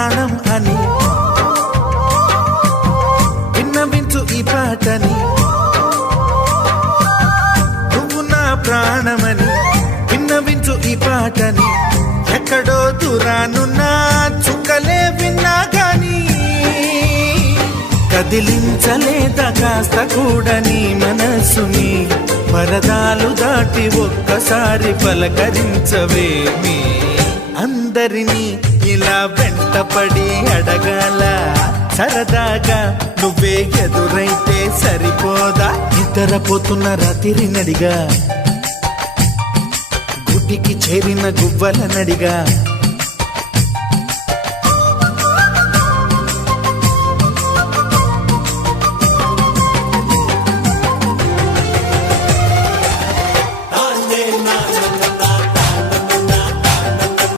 ప్రాణం అని విన్నవించు ఈ పాటని. నువ్వు నా ప్రాణమని విన్నవించు ఈ పాటని. ఎక్కడో దూరానున్నా చుక్కలే విన్నా గాని కదిలించలేదా కాస్త కూడా నీ మనసుని. పరదాలు దాటి ఒక్కసారి పలకరించవేమి. అందరినీ ఇలా వెంటపడి అడగాల సరదాగా నువ్వే ఎదురైతే సరిపోదా. నిద్రపోతున్న రాత్రి నడిగా గుడికి చేరిన గువ్వల నడిగా